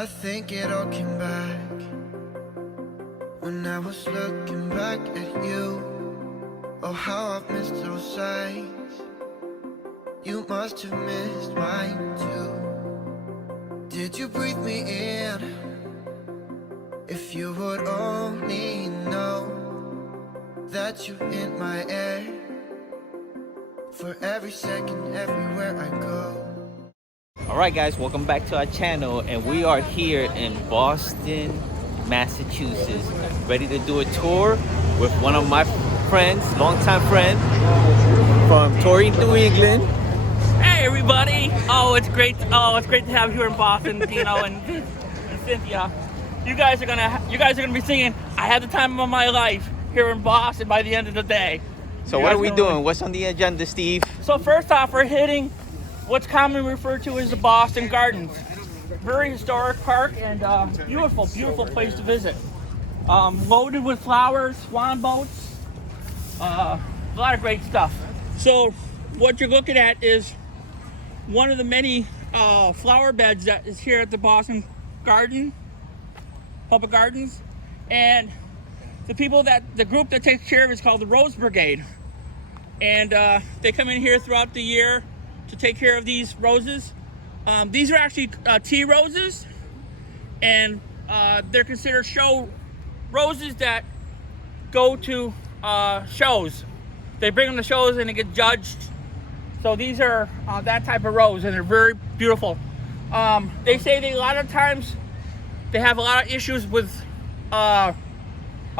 I think it all came back when I was looking back at you. Oh, how I've missed those sights. You must have missed mine too. Did you breathe me in? If you would only know that you're in my air for every second, everywhere I go. Alright guys, welcome back to our channel, and we are here in Boston, Massachusetts, ready to do a tour with one of my friends, longtime friend from Torrey, New England. Hey everybody! Oh, it's great to have you here in Boston, Dino and Cynthia. You guys are gonna be singing "I Had the Time of My Life" here in Boston by the end of the day. So what are we doing? What's on the agenda, Steve? So first off, we're hitting what's commonly referred to as the Boston Gardens. Very historic park and beautiful place to visit. Loaded with flowers, swan boats, a lot of great stuff. So what you're looking at is one of the many flower beds that is here at the Boston Public Gardens, and the group that takes care of it is called the Rose Brigade, and they come in here throughout the year to take care of these roses. These are actually tea roses, and they're considered show roses that go to shows. They bring them to shows and they get judged. So these are that type of rose, and they're very beautiful. They say a lot of times they have a lot of issues with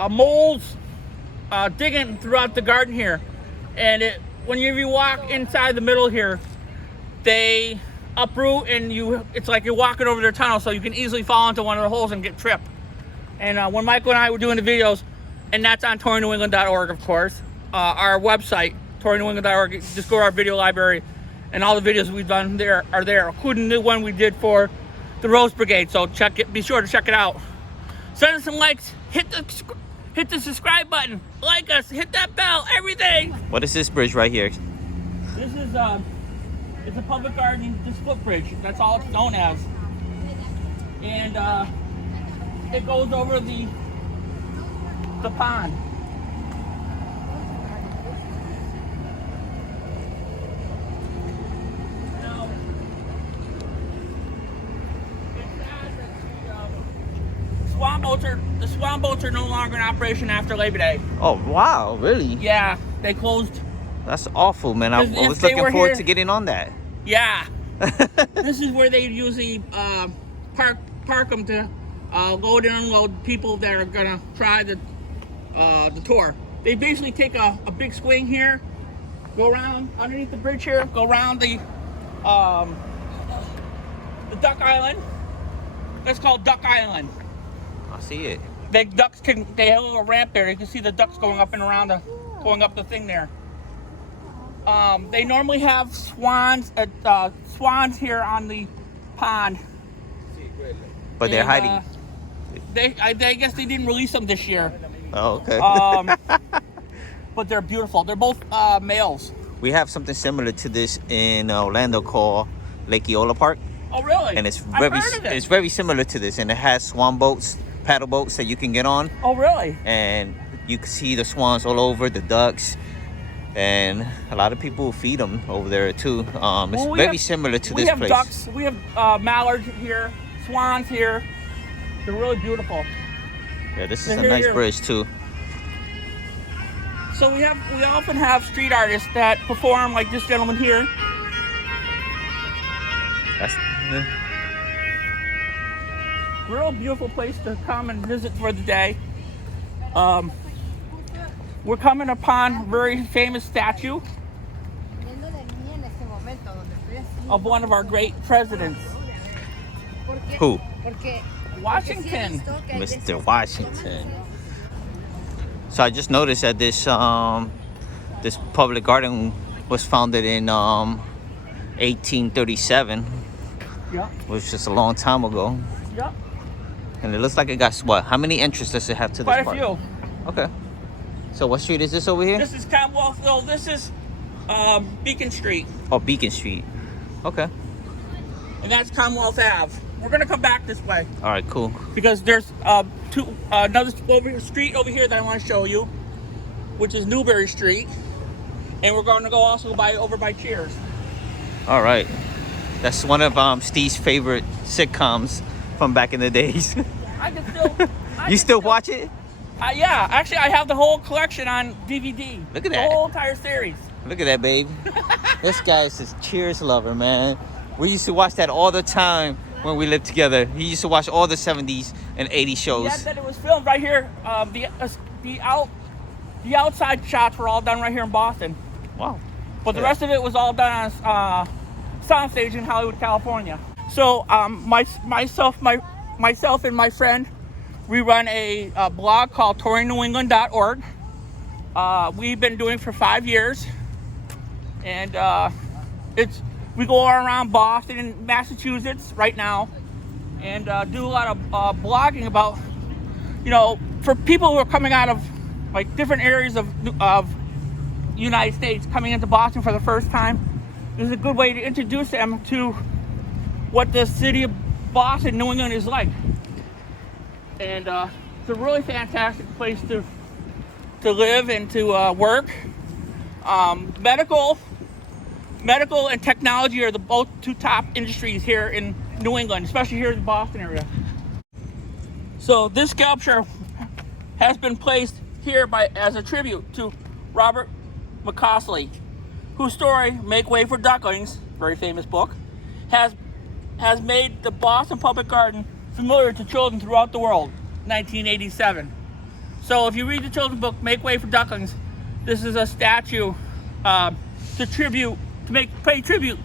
moles digging throughout the garden here, and when you walk inside the middle here, they uproot, and it's like you're walking over their tunnel, so you can easily fall into one of the holes and get tripped. And when Michael and I were doing the videos, and that's on torreynewengland.org, of course, our website, torreynewengland.org, just go to our video library, and all the videos we've done there are there, including the one we did for the Rose Brigade. So be sure to check it out. Send us some likes, hit the subscribe button, like us, hit that bell, everything. What is this bridge right here? This is it's a public garden, this footbridge. That's all it's known as. And it goes over the pond. Now, it's sad that the swan boats are no longer in operation after Labor Day. Oh wow, really? Yeah, they closed. That's awful, man. I was looking forward to getting on that. Yeah. This is where they usually park them to load and unload people that are gonna try the tour. They basically take a big swing here, go around underneath the bridge here, go around the Duck Island. That's called Duck Island. I see it. They have a little ramp there. You can see the ducks going up and around going up the thing there. They normally have swans here on the pond, but they're hiding. I guess they didn't release them this year. Oh, okay. But they're beautiful. They're both males. We have something similar to this in Orlando called Lake Eola Park. Oh, really? And it's very similar to this, and it has swan boats, paddle boats that you can get on. Oh, really? And you can see the swans all over, the ducks, and a lot of people feed them over there too. It's very similar to this place. We have ducks. We have mallards here, swans here. They're really beautiful. Yeah, this is a nice bridge too. So we often have street artists that perform, like this gentleman here. That's real beautiful place to come and visit for the day. We're coming upon a very famous statue of one of our great presidents. Who? Washington. Mr. Washington. So I just noticed that this public garden was founded in 1837. Yeah. Which is a long time ago. Yeah. And it looks like it got what? How many entries does it have to this park? Quite a few. Okay. So what street is this over here? This is Commonwealth. No, this is Beacon Street. Oh, Beacon Street. Okay. And that's Commonwealth Ave. we're gonna come back this way All right, cool. because there's another street over here that I want to show you, which is Newberry Street, and we're going to go also over by Cheers. All right. That's one of Steve's favorite sitcoms from back in the days. I can still. You still watch it? Yeah, actually, I have the whole collection on DVD. Look at the that. whole entire series. Look at that, babe. This guy's just Cheers lover, man. We used to watch that all the time when we lived together. He used to watch all the 70s and 80s shows. Yeah, that it was filmed right here. The outside shots were all done right here in Boston. Wow. But the rest of it was all done on soundstage in Hollywood, California. So myself and my friend, we run a blog called touringnewengland.org. We've been doing it for 5 years, and we go around Boston and Massachusetts right now, and do a lot of blogging about, for people who are coming out of like different areas of United States, coming into Boston for the first time. This is a good way to introduce them to what the city of Boston, New England is like. And it's a really fantastic place to live and to work. Medical and technology are the both two top industries here in New England, especially here in the Boston area. So this sculpture has been placed here as a tribute to Robert McCausland, whose story, Make Way for Ducklings, very famous book, has made the Boston Public Garden familiar to children throughout the world, 1987. So if you read the children's book, Make Way for Ducklings, this is a statue to pay tribute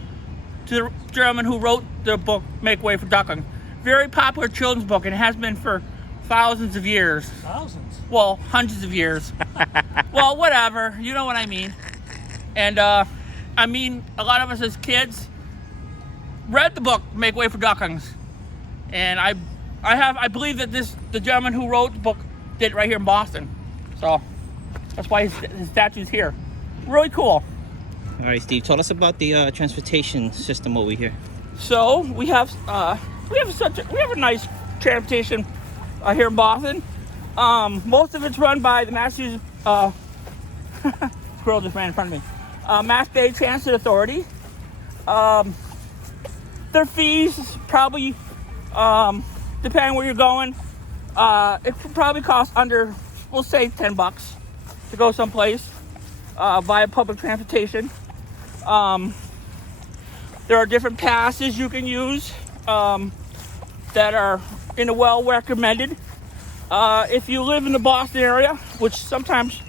to the gentleman who wrote the book, Make Way for Ducklings. Very popular children's book, and it has been for thousands of years. Thousands? Well, hundreds of years. Well, whatever, you know what I mean. And a lot of us as kids read the book Make Way for Ducklings, and I believe that the gentleman who wrote the book did it right here in Boston, so that's why his statue's here. Really cool. All right, Steve, tell us about the transportation system over here. So we have a nice transportation here in Boston. Most of it's run by the Massachusetts squirrel just ran in front of me. Mass Bay Transit Authority. Their fees probably, depending where you're going, it probably costs under, we'll say $10 to go someplace via public transportation. There are different passes you can use that are well recommended. If you live in the Boston area, which sometimes,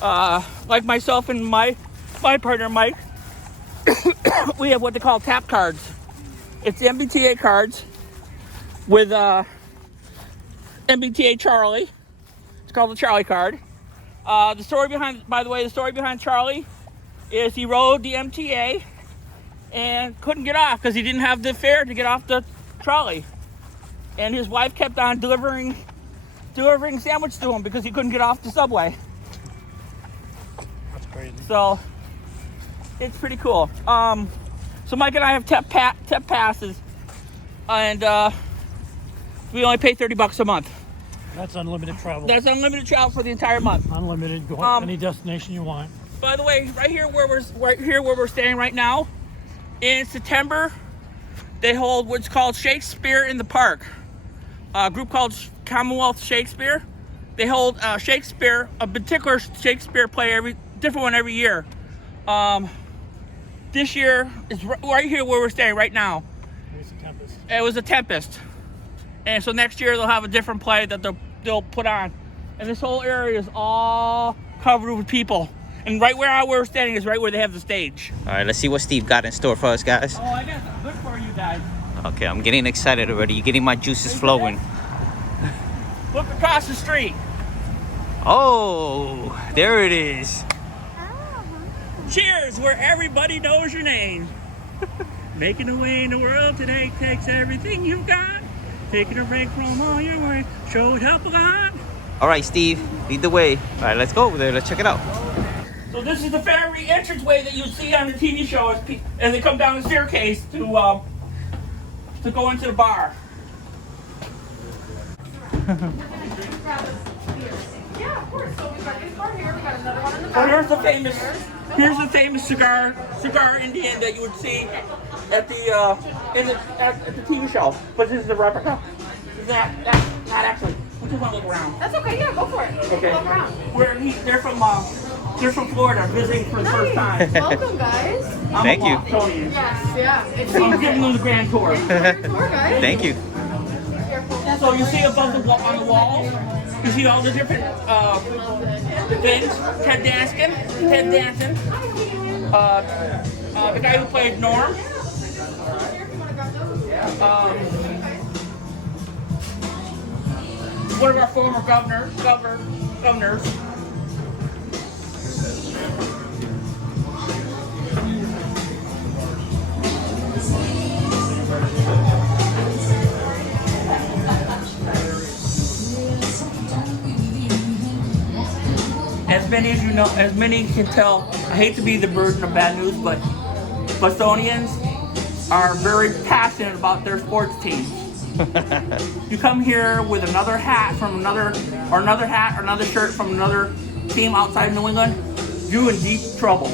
like myself and my partner Mike, we have what they call tap cards. It's MBTA cards with MBTA Charlie. It's called the Charlie card. The story behind Charlie is he rode the MTA and couldn't get off because he didn't have the fare to get off the trolley. And his wife kept on delivering sandwich to him because he couldn't get off the subway. That's crazy. So it's pretty cool. So Mike and I have tep passes, and we only pay $30 a month. That's unlimited travel. That's unlimited travel for the entire month. Unlimited, go any destination you want. By the way, right here where we're staying right now, in September, they hold what's called Shakespeare in the Park. A group called Commonwealth Shakespeare. They hold Shakespeare, a particular Shakespeare play, different one every year. This year is right here where we're staying right now. It was a Tempest. And so next year they'll have a different play that they'll put on. And this whole area is all covered with people. And right where we're standing is right where they have the stage. All right, let's see what Steve got in store for us, guys. Oh, I got something good for you guys. Okay, I'm getting excited already. You're getting my juices flowing. Look across the street. Oh, there it is. Cheers, where everybody knows your name. Making a way in the world today takes everything you've got. Taking a break from all your work sure would help a lot. All right, Steve, lead the way. All right, let's go over there. Let's check it out. So this is the ferry entranceway that you see on the TV show as they come down the staircase to to go into the bar. Yeah, of course. So we've got this bar here. We got another one in the So back. here's the famous cigar Indian that you would see at the at the TV show. But this is a replica. That's not actually. I just want to look around. That's okay. Yeah, go for it. Okay. Look around. They're from Florida, visiting for the first time. Welcome, guys. I'm Thank a you. Bostonian. Yes, yeah. It's I'm giving them the grand tour. tour, guys. Thank you. So you see above on the walls, you see all the different things. Ted Danson, the guy who played Norm. One of our former governors. As many can tell, I hate to be the burden of bad news, but Bostonians are very passionate about their sports teams. You come here with another hat from another shirt from another team outside New England, you're in deep trouble.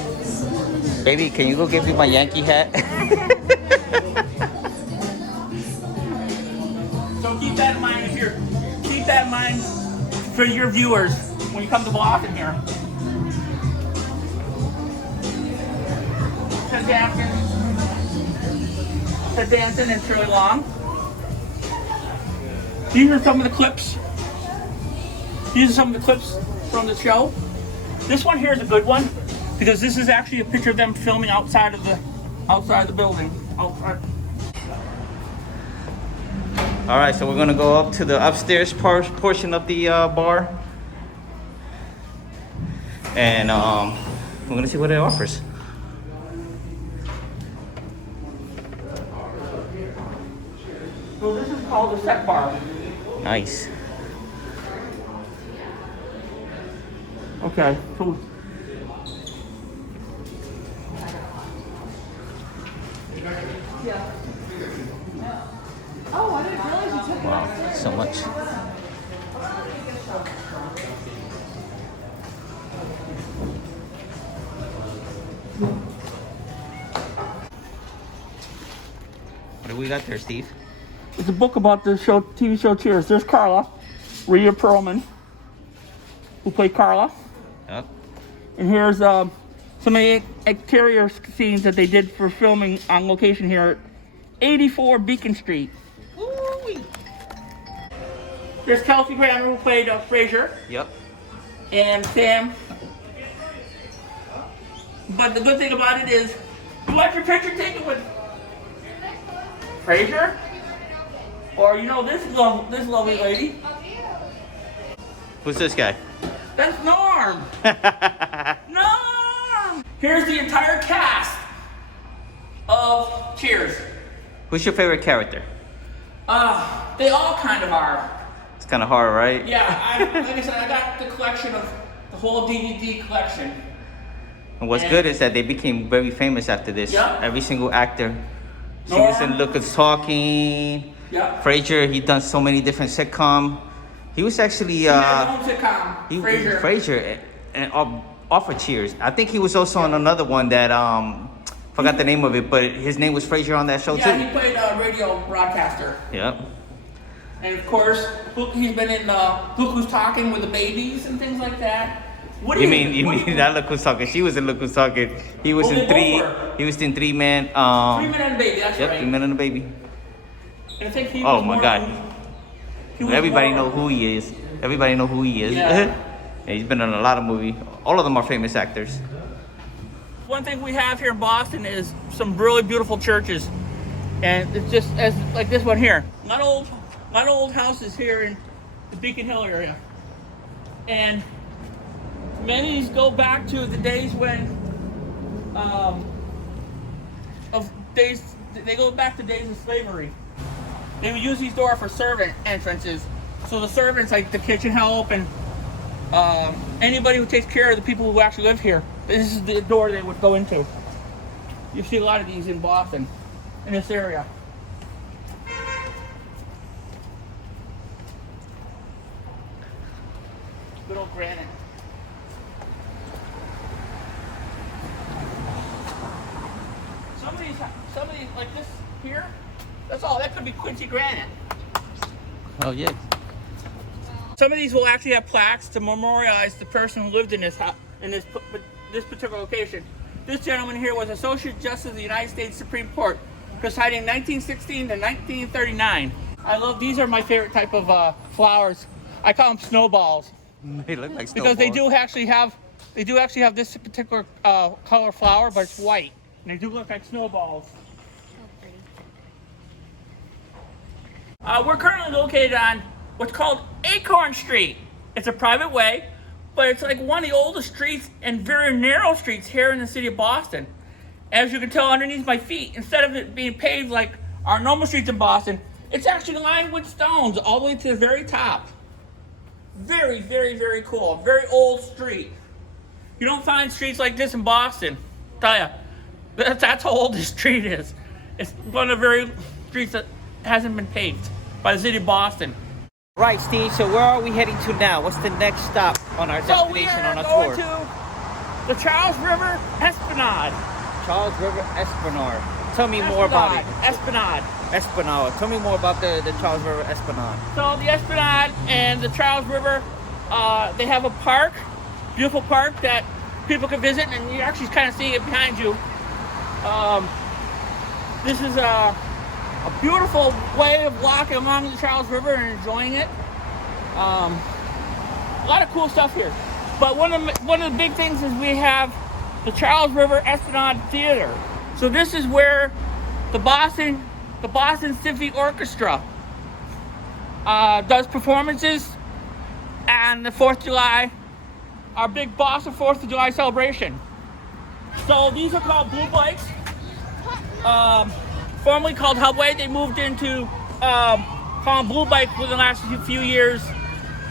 Baby, can you go get me my Yankee hat? So keep that in mind for your viewers when you come to Boston here. Ted Danson and Shirley Long. These are some of the clips. These are some of the clips from the show. This one here is a good one because this is actually a picture of them filming outside of the building. Outside. All right, so we're gonna go up to the upstairs portion of the bar, and we're gonna see what it offers. So this is called the set bar. Nice. Okay, so Oh, I didn't realize you took Wow, so much. What do we got there, Steve? it's a book about the TV show Cheers. There's Carla, Rhea Perlman, who played Carla. Yep. And here's some of the exterior scenes that they did for filming on location here at 84 Beacon Street. Woo-wee. There's Kelsey Grammer, who played Frasier, Yep. and Sam. But the good thing about it is, you want your picture taken with Frasier? Or this lovely lady? Who's this guy? That's Norm! Norm! Here's the entire cast of Cheers. Who's your favorite character? They all kind of are. It's kind of hard, right? Yeah, like I said, I got the collection of the whole DVD collection. And what's good is that they became very famous after this. Yeah. Every single actor. She was in Look Who's Talking. Yeah. Frasier, he done so many different sitcom. He was actually Sitcom, Frasier. Frasier and off of Cheers. I think he was also on another one that forgot the name of it, but his name was Frasier on that show Yeah, too. he played a radio broadcaster. Yep. And of course, he's been in Look Who's Talking with the babies and things like that. You mean that Look Who's Talking? She was in Look Who's Talking. He was Well, in they three. both were. He was in 3 Men. 3 Men and a Baby, that's Yep, right. 3 Men and a Baby. And I think he Oh was my more- God. he was Everybody more- know who he is. Everybody know who he is. Yeah. And he's been in a lot of movies. All of them are famous actors. One thing we have here in Boston is some really beautiful churches, and it's just as like this one here. A lot of old houses here in the Beacon Hill area, and many of these go back to the days when, they go back to days of slavery. They would use these doors for servant entrances, so the servants, like the kitchen help and anybody who takes care of the people who actually live here, this is the door they would go into. You see a lot of these in Boston, in this area. Good old granite. Some of these like this here, that's all. That could be Quincy granite. Oh yeah. Some of these will actually have plaques to memorialize the person who lived in this this particular location. This gentleman here was Associate Justice of the United States Supreme Court, presiding 1916 to 1939. I love, these are my favorite type of flowers. I call them snowballs. They look like snowballs. Because they do actually have this particular color flower, but it's white. And they do look like snowballs. We're currently located on what's called Acorn Street. It's a private way, but it's like one of the oldest streets and very narrow streets here in the city of Boston. As you can tell underneath my feet, instead of it being paved like our normal streets in Boston, it's actually lined with stones all the way to the very top. Very, very, very cool. Very old street. You don't find streets like this in Boston. I'll tell ya, that's how old this street is. It's one of the very streets that hasn't been paved by the city of Boston. Right, Steve. So where are we heading to now? What's the next stop on our destination on our tour? So we are going to the Charles River Esplanade. Charles River Esplanade. Tell me more about it. Esplanade. Esplanade. Tell me more about the Charles River Esplanade. So the Esplanade and the Charles River, they have a park, beautiful park that people can visit, and you're actually kind of seeing it behind you. This is a beautiful way of walking along the Charles River and enjoying it. A lot of cool stuff here. But one of the big things is we have the Charles River Esplanade Theater. So this is where the Boston Symphony Orchestra does performances and the 4th of July, our big Boston 4th of July celebration. So these are called Blue Bikes. Formerly called Hubway. They moved into call them Blue Bike within the last few years.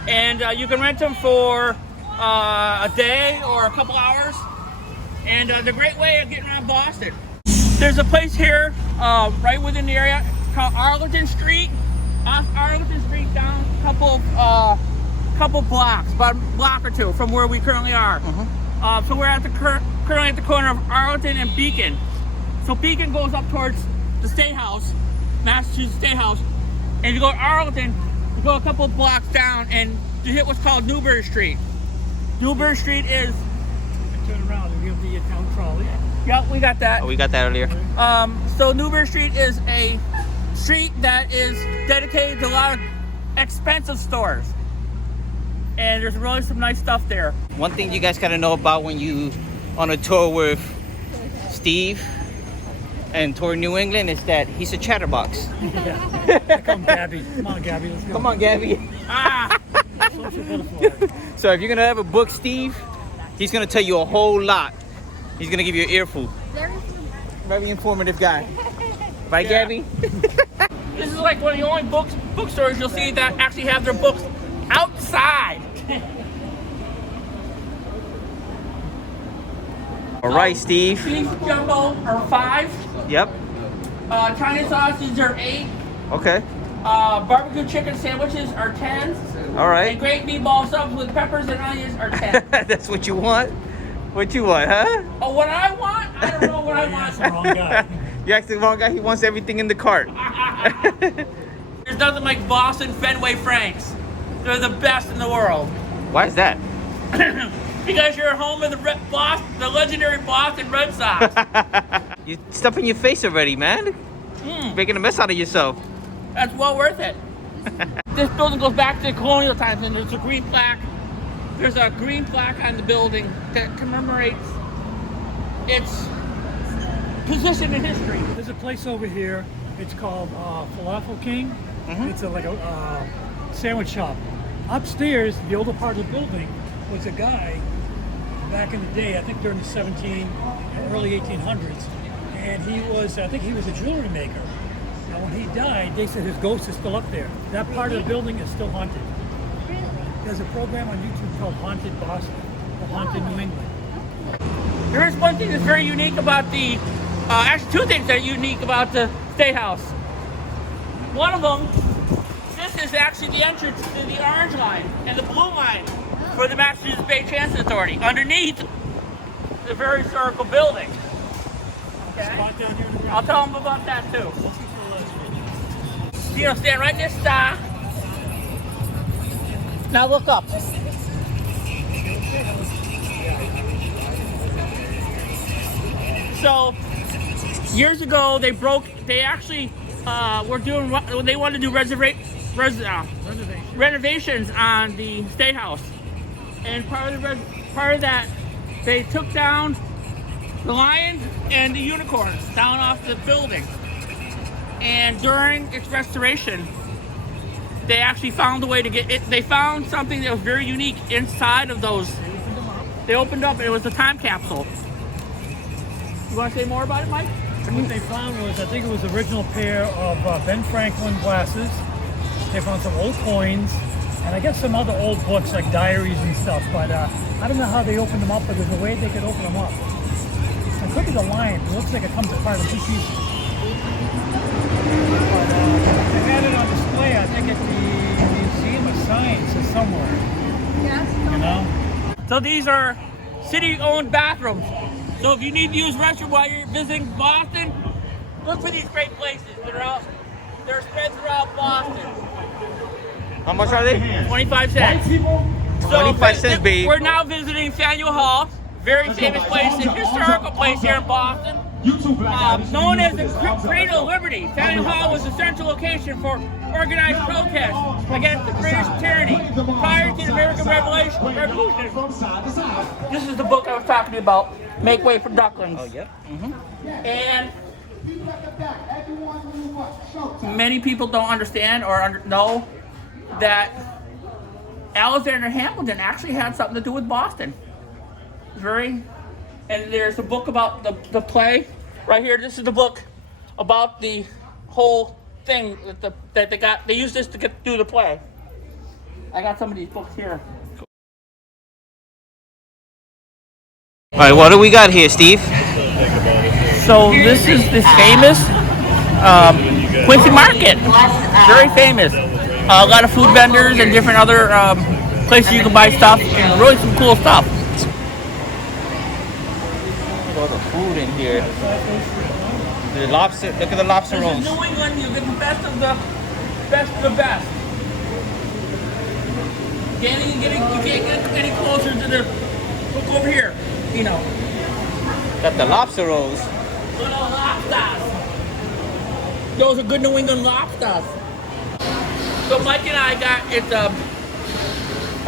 And you can rent them for a day or a couple hours. And they're a great way of getting around Boston. There's a place here right within the area called Arlington Street. Off Arlington Street down a couple blocks, about a block or two from where we currently are. So we're at currently at the corner of Arlington and Beacon. So Beacon goes up towards the State House, Massachusetts State House. And if you go to Arlington, you go a couple blocks down and you hit what's called Newbury Street. Newbury Street is... Turn around and give the town trolley. Yep, we got that. Oh, we got that earlier. So Newbury Street is a street that is dedicated to a lot of expensive stores. And there's really some nice stuff there. One thing you guys gotta know about when you on a tour with Steve and tour New England is that he's a chatterbox. I call him Gabby. Come on, Gabby, let's go. Come on, Gabby. Social butterfly. So if you're gonna ever book Steve, he's gonna tell you a whole lot. He's gonna give you an earful. Very informative guy. Right, Yeah. Gabby? This is like one of the only bookstores you'll see that actually have their books outside. All right, Steve. Beef jumbo are 5. Yep. Chinese sausage are 8. Okay. Barbecue chicken sandwiches are 10. All And right. great meatball subs with peppers and onions are 10. That's what you want? What you want, huh? Oh, what I want? I don't know what I That's the want. wrong guy. You asked the wrong guy. He wants everything in the cart. There's nothing like Boston Fenway Franks. They're the best in the world. Why is that? Because you're home of the legendary Boston Red Sox. You're stuffing your face already, man. Making a mess out of yourself. That's well worth it. This building goes back to the colonial times, and there's a green plaque. There's a green plaque on the building that commemorates its position in history. There's a place over here. It's called Falafel King. It's like a sandwich shop. Upstairs, the older part of the building, was a guy back in the day, I think during the early 1800s, and I think he was a jewelry maker. Now when he died, they said his ghost is still up there. That part of the building is still haunted. There's a program on YouTube called Haunted Boston, or Haunted New England. There is one thing that's very unique about actually 2 things that are unique about the State House. One of them, this is actually the entrance to the orange line and the blue line. for the Massachusetts Bay Transit Authority underneath the very historical building. Okay? Spot down here in the I'll tell them about that too. You know, stand right next to star. Now look up. So years ago, they actually were doing, when they wanted to do renovations on the State House. And part of that, they took down the lions and the unicorns down off the building. And during its restoration, they actually found a way to get it. They found something that was very unique inside of those. They opened up and it was a time capsule. You want to say more about it, Mike? What they found was, I think it was the original pair of Ben Franklin glasses. They found some old coins, and I guess some other old books like diaries and stuff. But I don't know how they opened them up, but there's a way they could open them up. It could be the lion. It looks like it comes apart in 2 pieces. But they had it on display, I think, at the Museum of Science or somewhere. You know? So these are city-owned bathrooms. So if you need to use restroom while you're visiting Boston, look for these great places. They're spread throughout Boston. How much are they? 25 cents. 25 cents, babe. We're now visiting Faneuil Hall, very famous place, a historical place here in Boston. Known as the Cradle of Liberty, Faneuil Hall was a central location for organized protests against the British tyranny prior to the American Revolution. This is the book I was talking about, Make Way for Ducklings. Oh, yep. And many people don't understand or know that Alexander Hamilton actually had something to do with Boston. And there's a book about the play right here. This is the book about the whole thing that they used this to get through the play. I got some of these books here. All right, what do we got here, Steve? So this is this famous Quincy Market. Very famous. A lot of food vendors and different other places you can buy stuff, and really some cool stuff. All the food in here. The lobster. Look at the lobster This is rolls. New England. You get the best of the best. You can't get any closer to the. Look over here. You know. Got the lobster rolls. Little lobsters. Those are good New England lobsters. So Mike and I got a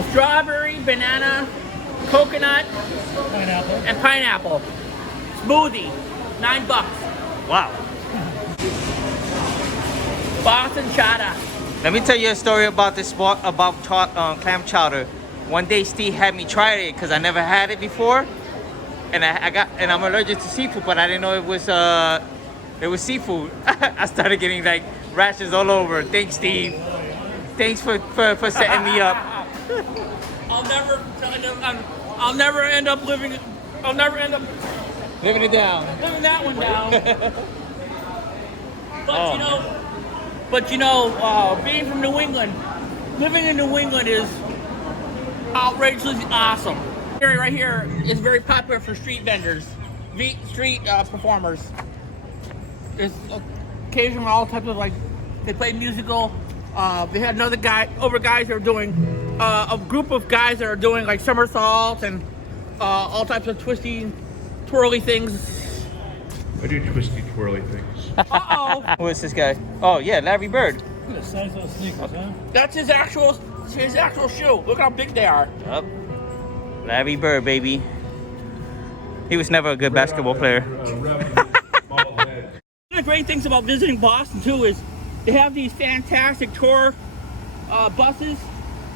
strawberry, banana, coconut, and pineapple smoothie. $9. Wow. Boston chowder. Let me tell you a story about this spot about clam chowder. One day Steve had me try it because I never had it before, and I'm allergic to seafood, but I didn't know it was seafood. I started getting like rashes all over. Thanks, Steve. Thanks for setting me up. I'll never end up living it down. Living that one down. But being from New England, living in New England is outrageously awesome. This area right here is very popular for street vendors, street performers. There's occasionally all types of they play musical. They had guys that are doing a group of guys that are doing like somersaults and all types of twisty, twirly things. I do twisty, twirly things. Uh-oh. Who is this guy? Oh yeah, Larry Bird. Look at the size of those sneakers, huh? That's his actual shoe. Look how big they are. Yep. Larry Bird, baby. He was never a good basketball player. One of the great things about visiting Boston too is they have these fantastic tour buses,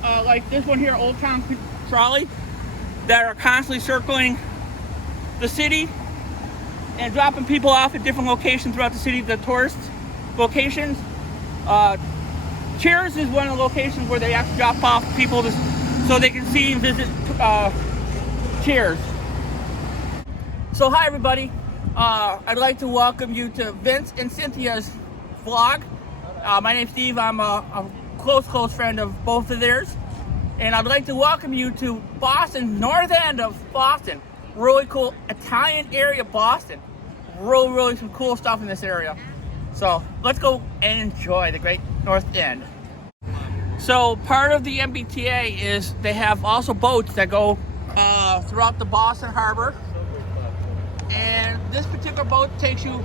like this one here, Old Town Trolley, that are constantly circling the city and dropping people off at different locations throughout the city, the tourist locations. Cheers is one of the locations where they actually drop off people so they can see and visit Cheers. So hi everybody, I'd like to welcome you to Vince and Cynthia's vlog. My name's Steve. I'm a close friend of both of theirs. And I'd like to welcome you to Boston, north end of Boston. Really cool Italian area, Boston. Really some cool stuff in this area. So let's go and enjoy the great North End. So part of the MBTA is they have also boats that go throughout the Boston Harbor. And this particular boat takes you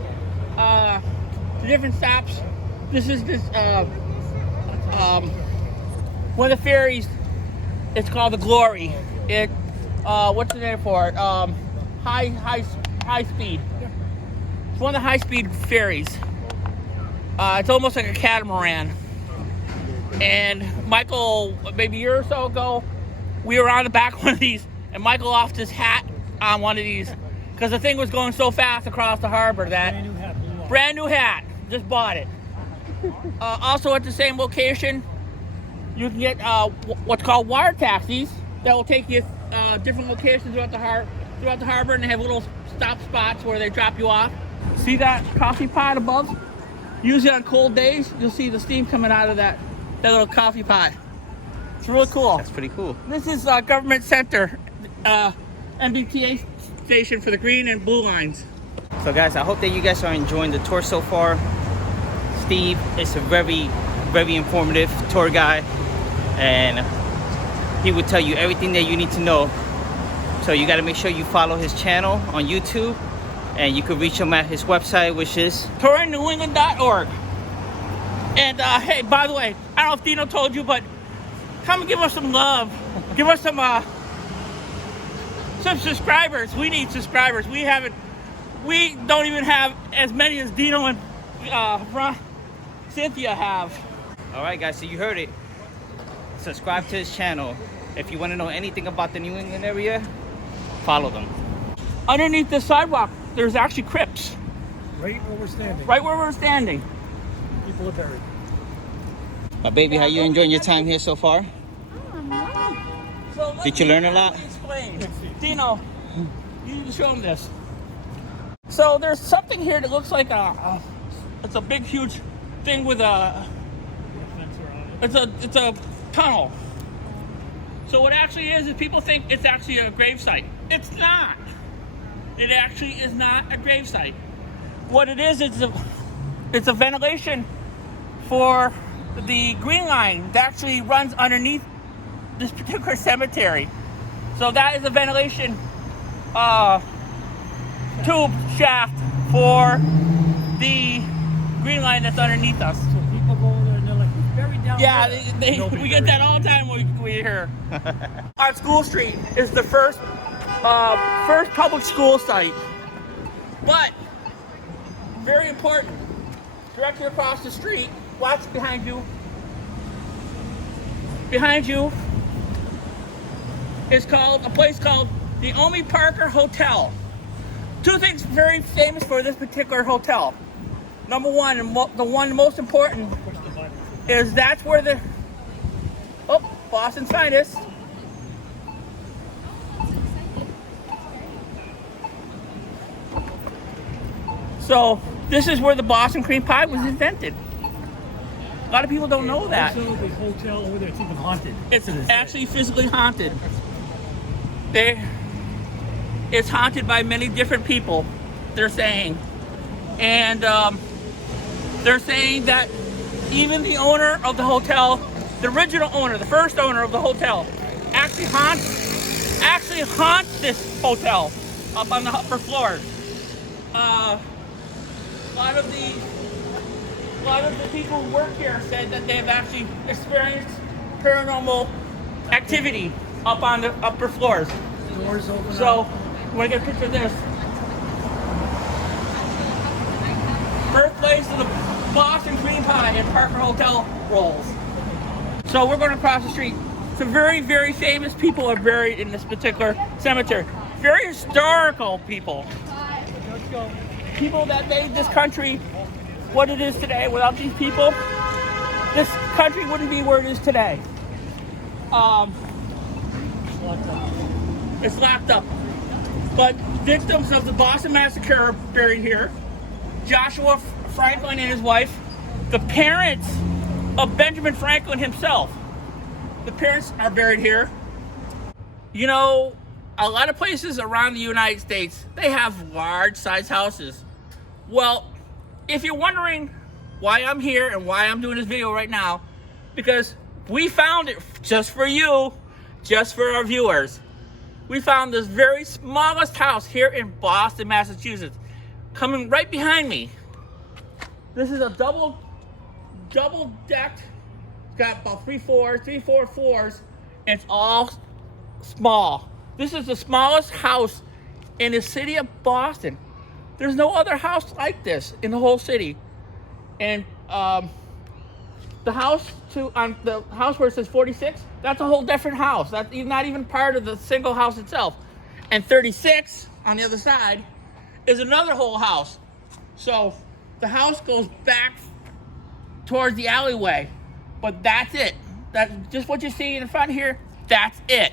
to different stops. This is one of the ferries. It's called the Glory. It what's the name for it? High speed. It's one of the high speed ferries. It's almost like a catamaran. And Michael, maybe a year or so ago, we were on the back of one of these, and Michael lost his hat on one of these because the thing was going so fast across the harbor that brand new hat, just bought it. Also at the same location, you can get what's called water taxis that will take you different locations throughout the harbor, and they have little stop spots where they drop you off. See that coffee pot above? Usually on cold days, you'll see the steam coming out of that little coffee pot. It's really cool. That's pretty cool. This is Government Center, MBTA station for the green and blue lines. So guys, I hope that you guys are enjoying the tour so far. Steve is a very informative tour guide, and he will tell you everything that you need to know. So you got to make sure you follow his channel on YouTube, and you can reach him at his website, which is touringnewengland.org. And hey, by the way, I don't know if Dino told you, but come and give us some love. Give us some subscribers. We need subscribers. We don't even have as many as Dino and Cynthia have. all right, guys. So you heard it. Subscribe to his channel. If you want to know anything about the New England area, follow them. Underneath the sidewalk, there's actually crypts. Right where we're standing. Right where we're standing. People are buried. My baby, how you enjoying your time here so far? So Did you learn a lot? Explain. Dino, you need to show him this. So there's something here that looks like it's a big, huge thing with it's a tunnel. So what actually is people think it's actually a gravesite. It's not. It actually is not a gravesite. What it is, it's a ventilation for the green line that actually runs underneath this particular cemetery. So that is a ventilation tube shaft for the green line that's underneath us. So people go over there and they're like, who's buried down there? Yeah, we get that all the time when we're here. On School Street is the first public school site. But, very important, directly across the street, watch behind you. Behind you is a place called the Omi Parker Hotel. Two things very famous for this particular hotel. Number one, and the one most important, is that's where Boston's finest. So this is where the Boston cream pie was invented. A lot of people don't know that. Also, the hotel over there, it's even haunted. It's actually physically haunted. It's haunted by many different people, they're saying. And they're saying that even the owner of the hotel, the original owner, the first owner of the hotel, actually haunts this hotel up on the upper floors. A lot of the people who work here said that they have actually experienced paranormal activity up on the upper floors. Doors open So, up. you want to get a picture of this? Birthplace of the Boston cream pie and Parker Hotel rolls. So we're going to cross the street. Some very, very famous people are buried in this particular cemetery. Very historical people. Let's go. People that made this country what it is today. Without these people, this country wouldn't be where it is today. It's locked up. But victims of the Boston Massacre are buried here. Joshua Franklin and his wife, the parents of Benjamin Franklin himself, The parents are buried here. You know, a lot of places around the United States, they have large size houses. Well, if you're wondering why I'm here and why I'm doing this video right now, because we found it just for you, just for our viewers. We found this very smallest house here in Boston, Massachusetts, coming right behind me. This is a double decked. It's got about three, four floors, and it's all small. This is the smallest house in the city of Boston. There's no other house like this in the whole city. And the house on the house where it says 46, that's a whole different house. That's not even part of the single house itself. And 36 on the other side is another whole house. So the house goes back towards the alleyway, but that's it. That's just what you see in the front here. That's it.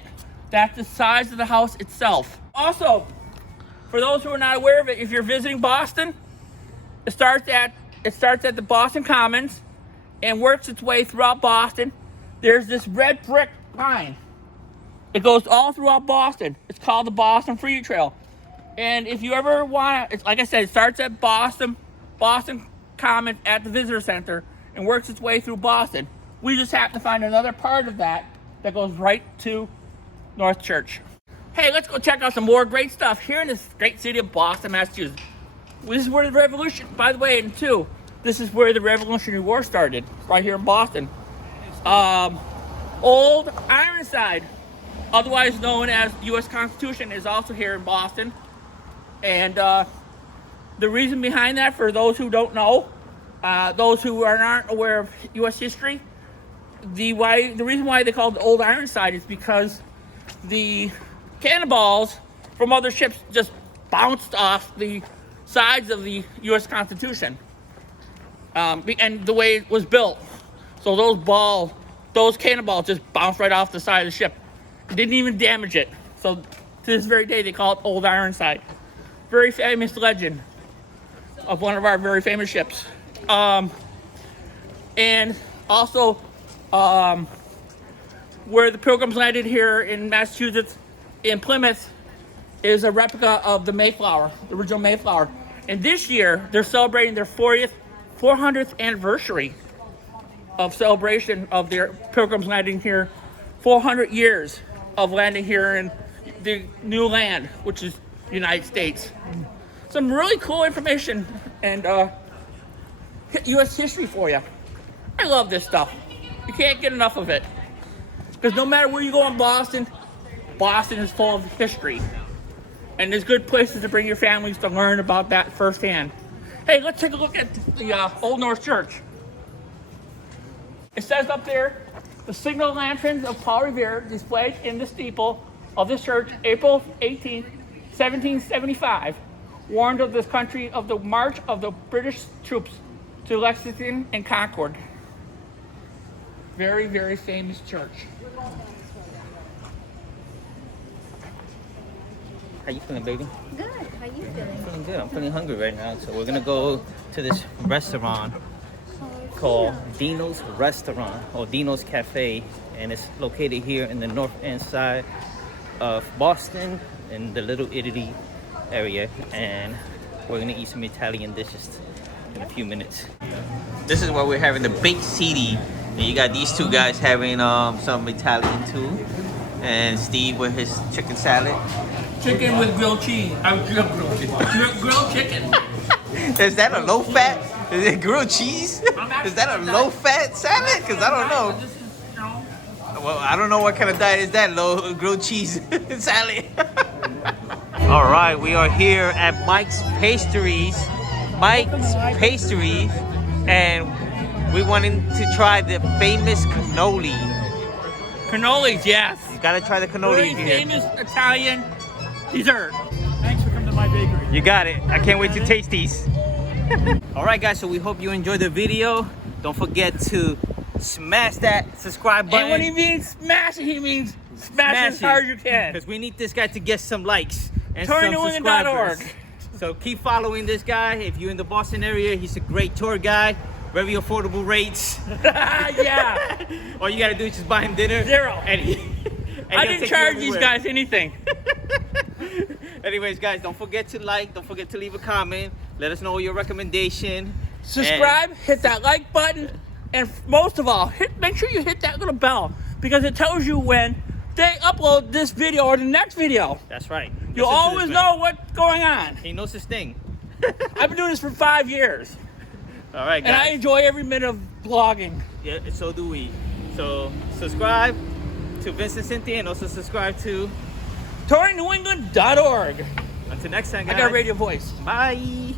That's the size of the house itself. Also, for those who are not aware of it, if you're visiting Boston, it starts at the Boston Commons and works its way throughout Boston. There's this red brick line. It goes all throughout Boston. It's called the Boston Freeway Trail. And if you ever want to, like I said, it starts at Boston Commons at the Visitor Center and works its way through Boston. We just have to find another part of that goes right to North Church. Hey, let's go check out some more great stuff here in this great city of Boston, Massachusetts. This is where the revolution, by the way, and two, this is where the Revolutionary War started, right here in Boston. Old Ironside, otherwise known as the U.S. Constitution, is also here in Boston. And the reason behind that, for those who don't know, those who aren't aware of U.S. history, the reason why they call it the Old Ironside is because the cannonballs from other ships just bounced off the sides of the U.S. Constitution, and the way it was built. So those cannonballs just bounced right off the side of the ship. It didn't even damage it. So to this very day, they call it Old Ironside. Very famous legend of one of our very famous ships. And also, where the Pilgrims landed here in Massachusetts, in Plymouth, is a replica of the Mayflower, the original Mayflower. And this year, they're celebrating their 400th anniversary of celebration of their Pilgrims landing here. 400 years of landing here in the new land, which is the United States. Some really cool information and U.S. history for you. I love this stuff. You can't get enough of it. Because no matter where you go in Boston, Boston is full of history. And there's good places to bring your families to learn about that firsthand. Hey, let's take a look at the Old North Church. It says up there, the signal lanterns of Paul Revere displayed in the steeple of this church, April 18, 1775, warned of this country of the march of the British troops to Lexington and Concord. Very, very famous church. How you feeling, baby? Good. How you feeling? Feeling good. I'm feeling hungry right now. So we're gonna go to this restaurant called Dino's Restaurant or Dino's Cafe, and it's located here in the north end side of Boston in the Little Italy area, and we're gonna eat some Italian dishes in a few minutes. This is where we're having the baked ziti, and you got these two guys having some Italian too, and Steve with his chicken salad. Chicken with grilled cheese. Grilled chicken. Is that a low fat? Is it grilled cheese? Is that a low fat salad? Because I don't know. This is, you know, Well, I don't know what kind of diet is that, low grilled cheese salad. All right, we are here at Mike's Pastries. Mike's Pastries, and we wanted to try the famous cannoli. cannolis, yes. You gotta try the cannoli Very here. famous Italian dessert. Thanks for coming to my bakery. You got it. I can't wait to taste these. All right, guys, so we hope you enjoyed the video. Don't forget to smash that subscribe button. And when he means smash it, he means smash it as hard as you can. Because we need this guy to get some likes and some TourNewEngland.org. subscribers. So keep following this guy. If you're in the Boston area, he's a great tour guy. very affordable rates. Yeah. All you gotta do is just buy him dinner. 0. And I he'll take didn't you charge these everywhere. guys anything. Anyways, guys, don't forget to like, don't forget to leave a comment. Let us know your recommendation. Subscribe, hit that like button, and most of all, make sure you hit that little bell because it tells you when they upload this video or the next video. That's right. You'll Listen to always this man. know what's going on. Ain't no such thing. I've been doing this for 5 years, All right, and I guys. enjoy every minute of vlogging. Yeah, so do we. So subscribe to Vincent Cynthia and also subscribe to. TouringNewEngland.org. Until next time, I guys. got a radio voice. Bye.